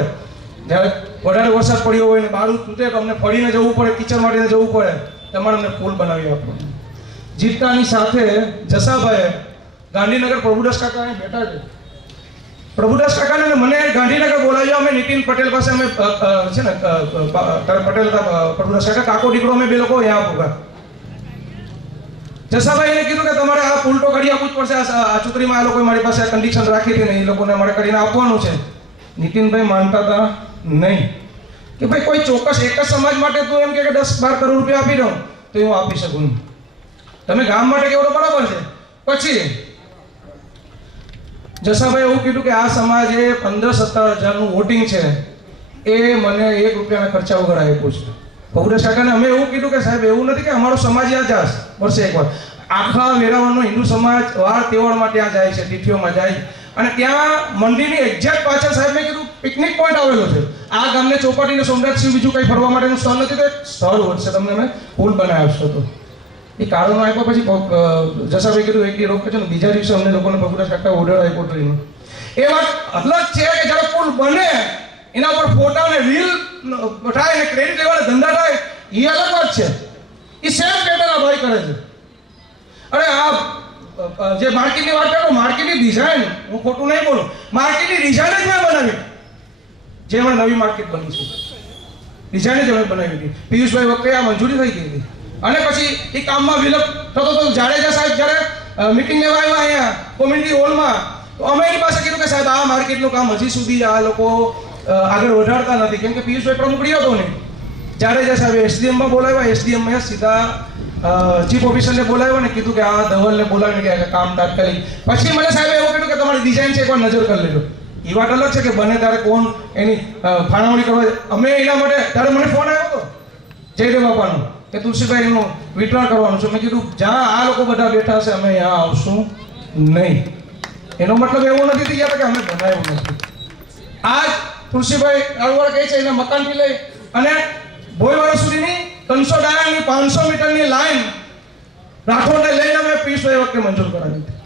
જ્યારે વધારે વરસાદ પડ્યો હોય ને બારું તૂટે તો અમને ફરીને જવું પડે, કિચન માટીને જવું પડે. તમારે અમને પુલ બનાવી આપો. જીતતાની સાથે જસાભાઈ ગાંધીનગર પ્રભુદાસ કાકા બેઠા છે, પ્રભુદાસ કાકાને મને ગાંધીનગર બોલાવ્યો. અમે નીતિન પટેલ પાસે અમે છે ને પટેલ પ્રભુદાસ કાકા કાકો દીકરો અમે બે લોકો અહીંયા આવ્યા. જસાભાઈને કીધું કે તમારે આ પુલ તો કરી આપવું જ પડશે, આ ચૂંટણીમાં આ લોકોએ મારી પાસે કન્ડિશન રાખી હતી ને એ લોકોને અમારે કરીને આપવાનું છે. નીતિનભાઈ માનતા હતા નહીં કે ભાઈ કોઈ ચોક્કસ એક જ સમાજ માટે તું એમ કે 10-12 કરોડ રૂપિયા આપી દઉં તો હું આપી શકું, તમે ગામ માટે કેવો તો બરાબર છે. પછી જસાભાઈ એવું કીધું કે આ સમાજે 15-17 હજારનું વોટિંગ છે એ મને 1 રૂપિયાના ખર્ચા વગર આપ્યું છે. પ્રભુદાસ કાકાને અમે એવું કીધું કે સાહેબ એવું નથી કે અમારો સમાજ ત્યાં જાય વર્ષે એકવાર, આખા વેરાવળનો હિન્દુ સમાજ વાર તહેવારમાં ત્યાં જાય છે, તિથિઓમાં જાય. અને ત્યાં મંદિરની એક્ઝેક્ટ પાછળ સાહેબ મેં કીધું પિકનિક પોઈન્ટ આવેલો છે. આ ગામને ચોપાટીને સોમનાથસિંહ બીજું કંઈ ફરવા માટેનું સ્થળ નથી, તો એક સ્થળ વધશે તમને અમે પુલ બનાવી આપશો. તો એ કારણો આપ્યા પછી જસાભાઈ કીધું એક રોક છે ને બીજા દિવસે અમને લોકોને પ્રભુદાસ કાકા ઓર્ડર આપ્યો ટ્રેનનો. એ વાત અલગ છે કે જ્યારે પુલ બને એના પર ફોટા અને રીલ થાય ને ક્રેડિટ લેવાના ધંધા થાય એ અલગ વાત છે. એ સેમ પેટર્ન આ ભાઈ કરે છે. અરે આ જે માર્કેટની વાત કરો, માર્કેટની ડિઝાઇન, હું ખોટું નહીં બોલું, માર્કેટની ડિઝાઇન જ મેં બનાવી, જે હમણાં નવી માર્કેટ બની છે, ડિઝાઇન જ અમે બનાવી હતી. પિયુષભાઈ વખતે આ મંજૂરી થઈ ગઈ હતી. અને પછી એ કામમાં વિલંબ થતો તો જાડેજા સાહેબ જ્યારે મીટિંગ લેવા આવ્યા અહીંયા કોમ્યુનિટી હોલમાં, તો અમે એની પાસે કીધું કે સાહેબ આ માર્કેટનું કામ હજી સુધી આ લોકો આગળ વધારતા નથી, કેમ કે પિયુષભાઈ પ્રમુખ રહ્યો હતો ને. જાડેજા સાહેબે એસડીએમમાં બોલાવ્યા, એસડીએમમાં સીધા ચીફ ઓફિસરને બોલાવ્યો ને કીધું કે આ ધવલને બોલાવીને કે કામ તાત્કાલિક. પછી મને સાહેબે એવું કીધું કે તમારી ડિઝાઇન છે એકવાર નજર કરી લેજો. એ વાત અલગ છે કે બને ત્યારે કોણ એની ફાળવણી કરવા. અમે એના માટે ત્યારે મને ફોન આવ્યો હતો જયદેવ બાપાનો કે તુલસીભાઈ એનું વિતરણ કરવાનું છે. મેં કીધું જ્યાં આ લોકો બધા બેઠા હશે અમે અહીંયા આવશું નહીં. એનો મતલબ એવો નથી થઈ ગયા કે અમે બનાવ્યું નથી. આજ તુલસીભાઈ અળવડ કહે છે એના મકાનથી લઈ અને ભોયવાડા સુધીની 300 ડાયાની 500 મીટરની લાઈન રાઠોડને લઈને અમે પિયુષભાઈ વખતે મંજૂર કરાવી હતી.